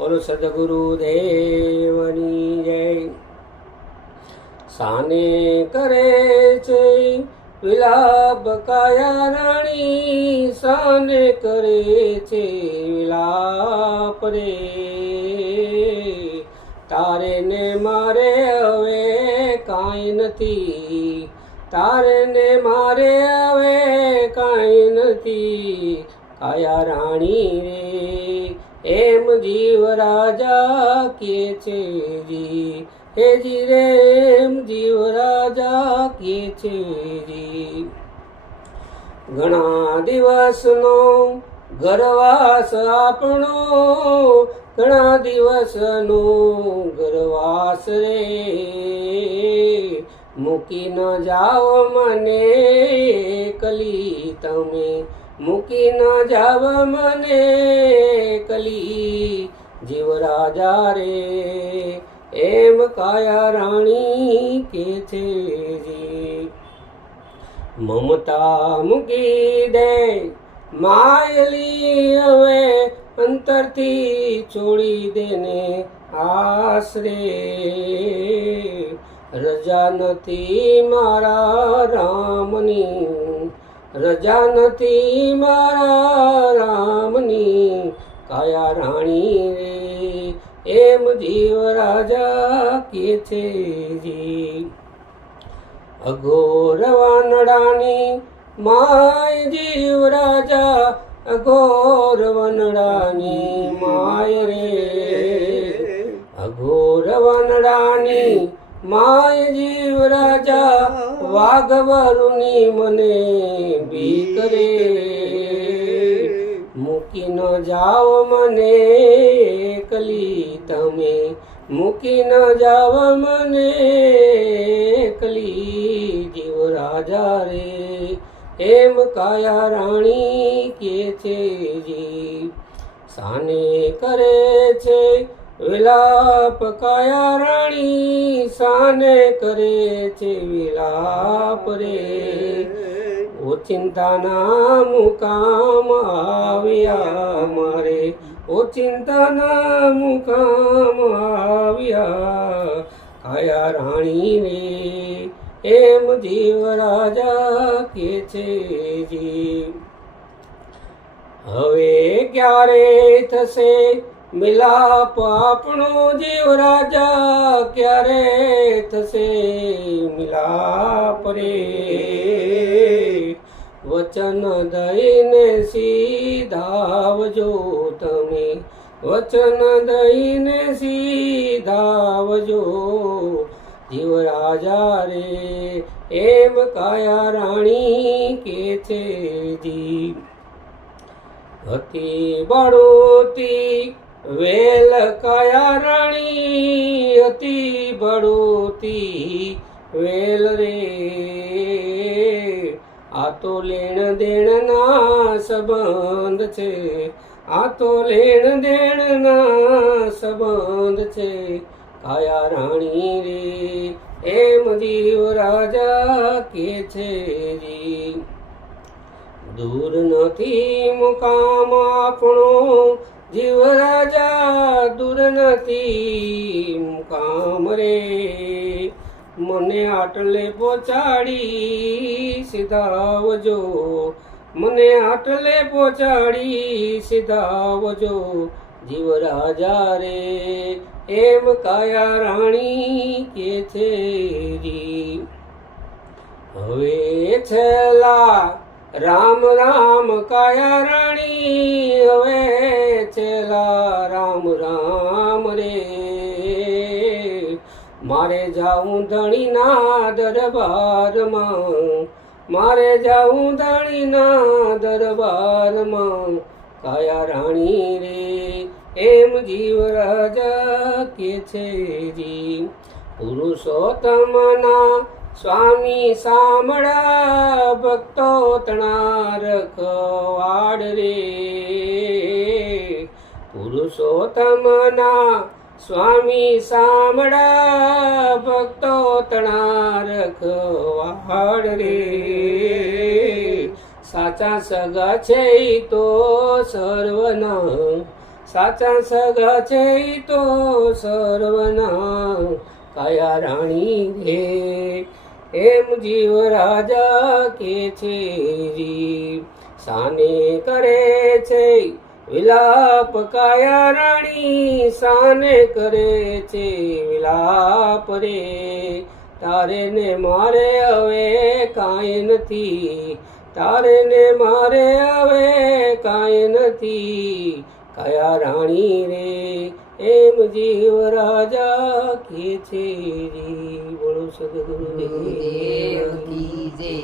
બોલો સદગુરુ દેવની જય। સાને કરે છે વિલાપ કાયા રાણી, સાને કરે છે વિલાપ રે। તારે ને મારે હવે કાંઈ નથી, તારે ને મારે હવે કાંઈ નથી, કાયા રાણી રે એમ જીવ રાજા કે છે જી, હે જી રે એમ જીવ રાજા કે છે જી। ઘણા દિવસનો ગરવાસ આપણો, ઘણા દિવસનો ગરવાસ રે। મૂકી ન જાઓ મને એકલી તમે, મૂકી ન જાવ મને એકલી જીવ રાજા રે એમ કાયા રાણી કે છે જી। મમતા મૂકી દે માયલી હવે, અંતરથી છોડી દેને આશરે। રજા નથી મારા રામની, રજા નથી મારા રામની, કાયા રાણી રે એમ જીવ રાજા કે છે જી। અઘોર વનડાની માય જીવ રાજા, અઘોર વનડાની માય રે। અઘોર વનડાની માય જીવ રાજા, વાઘવરુની મને બીક રે। મૂકી ન જાઓ મને એકલી તમે, મૂકી ન જાવ મને એકલી જીવ રાજા રે એમ કાયા રાણી કે છે જી। સાને કરે છે વિલાપ કાયા રાણી, સાને કરે છે વિલાપ રે। ઓચિંતાના મુકામ આવ્યા મારે, ઓચિંતાના મુકામ આવ્યા કાયા રાણી રે એમ જીવ રાજા કે છે જી। હવે ક્યારે થશે મિલાપ આપણો જીવ રાજા, ક્યારે થશે મિલાપ રે। વચન દઈને સીધાવજો તમે, વચન દઈને સીધાવજો જીવ રાજા રે એમ કાયા રાણી કે છે જી। હતી બળોતી વેલ કાયા રાણી, હતી બળોતી વેલ રે। આ તો લેણ દેણના સંબંધ છે, આ તો લેણ દેણના સંબંધ છે, કાયા રાણી રે એમ જીવ રાજા કે છે જી। દૂર નથી મુકામ આપણો જીવ રાજા, દૂર નથી મુકામ રે। મને આટલે પહોંચાડી સીધાવજો, મને આટલે પહોંચાડી સીધાવજો જીવ રાજા રે એમ કાયા રાણી કે છે જી। હવે છેલ્લા રામ રામ કાયા રાણી, હવે છેલ્લા રામ રામ રે। મારે જાઉં ધણીના દરબારમાં, મારે જાઉં ધણીના દરબારમાં કાયા રાણી રે એમ જીવ રાજા કે છે જી। પુરુષોત્તમના સ્વામી સાંભળા, ભક્તો તણા રખવાડ રે। પુરુષોત્તમના સ્વામી સાંભળા, ભક્તો તણા રખવાડ રે। સાચા સગા છે તો સર્વના, સાચા સગા છે ઈ તો સર્વના કાયા રાણી રે એમ જીવ રાજા કે છે જી સાને કરે છે વિલાપ કાયા રાણી સાને કરે છે વિલાપ રે તારે ને મારે હવે કાંઈ નથી તારે ને મારે હવે કાંઈ નથી કાયા રાણી રે એમ જીવ રાજા કે છે જી બોલો સદગુરુદેવ ગુરુદેવ કી જય.